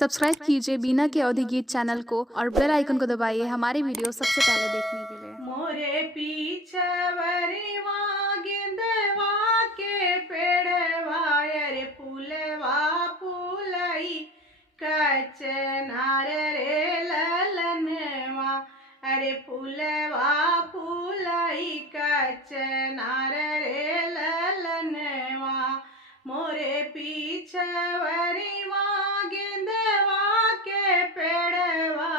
Subscribe कीजिए बीना के अवधि गीत चैनल को और बेल आइकन को दबाइए हमारी वीडियो सबसे पहले देखने के लिए। मोरे पीछे वरिवा गेंदवा के पेड़वा अरे फूलवा फूलई कचनार रे ललनवा अरे फूलवा फूलई कचनार रे ललनवा मोरे पीछे वरिवा गेंदवा के पेड़वा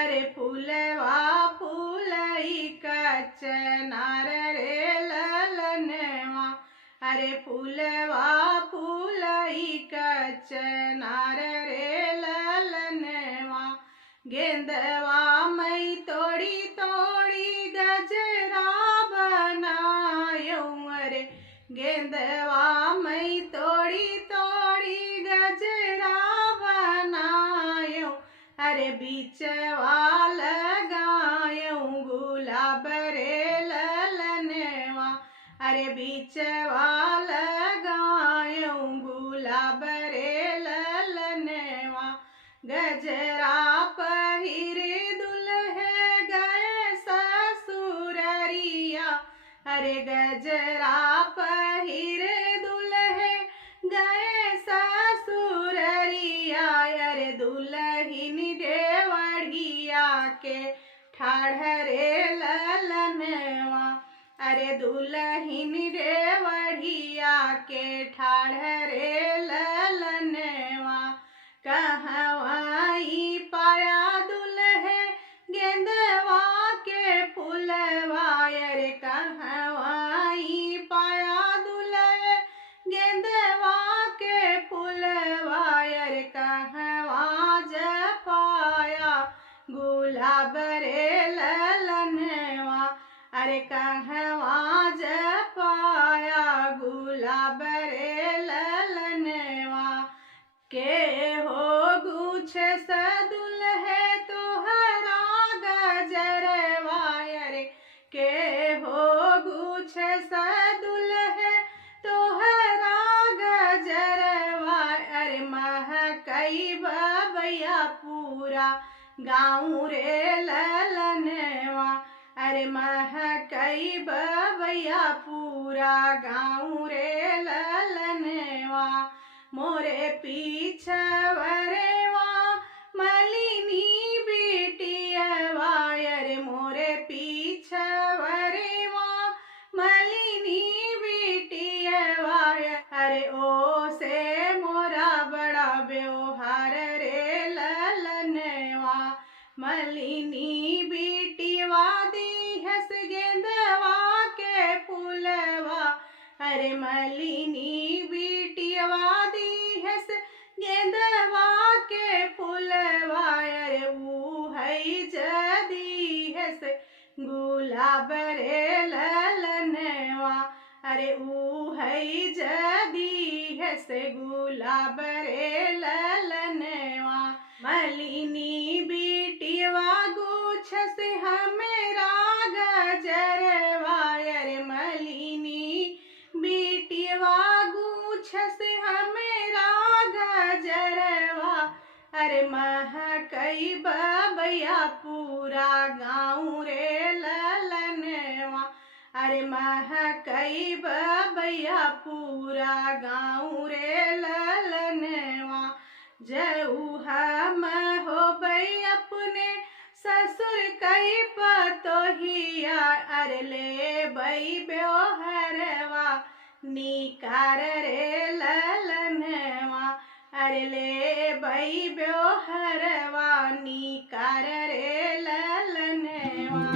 अरे फूलवा फूलई कचनार रे ललनवा अरे फूलवा फूलई कचनार रे ललनवा गेंदवा मई तोड़ी तोड़ी गजरा बनायो अरे गेंदवा मई तोड़ी तोड़ी गजरा बनायो अरे बीचवा लगायूं गुलाब रे ललनवा अरे बीचवा लगायूं गुलाब रे ललनवा गजरा पहिरे दुल्हे गए ससुररिया अरे गजरा पहिरे दुल्हे गए ससुररिया अरे दुल्हिन देवड़िया के ठाढ़रे ललनवा अरे दुल्हिन देवड़िया के ठाढ़रे ललनवा कहवाई पाया दुल्हे गेंदवा के फूलवा अरे कहवाई पाया दुल्हे गेंदवा के फूलवा अरे कहवा जपाया गुलाब रे ललनवा अरे कहवा जपाया गुलाब रे ललनवा के हो गुछ सदुल्हे तोहरा गजरवा अरे के हो गुछ सदुल्हे तोहरा गजरवा अरे महकई बबैया पूरा गाँव रे ललनवा अरे महकई बबैया पूरा गाँव रे ललनवा मोरे पीछे वरेवा मलिनी बिटियवा अरे मोरे पीछे वरेवा मलिनी बिटियवा अरे ओ से मोरा बड़ा व्यवहार रे ललनवा मलिनी बिटिवा दी हस गेंदवा के फूलवा अरे मलिनी बिटिवा दी हस गेंदवा के फूलवा अरे ऊ है जदी हस गुलाब रे ललनवा अरे ऊ है जदी हस गुलाब रे ललनवा मलिनी बिटिवा गुछ से हमेरा गजरवा अरे मलिनी बिटिवा गुछ से हमेरा गजरवा अरे महकई बबैया पूरा गाँव रे ललनवा अरे महकई बबैया पूरा गाँव रे ललनवा जऊ हम हो बई अपने ससुर कई पतोहिया अरे ले बई ब्योहरवा निकार रे ललनवा अरे ले बई ब्योहरवा निकार रे ललनवा।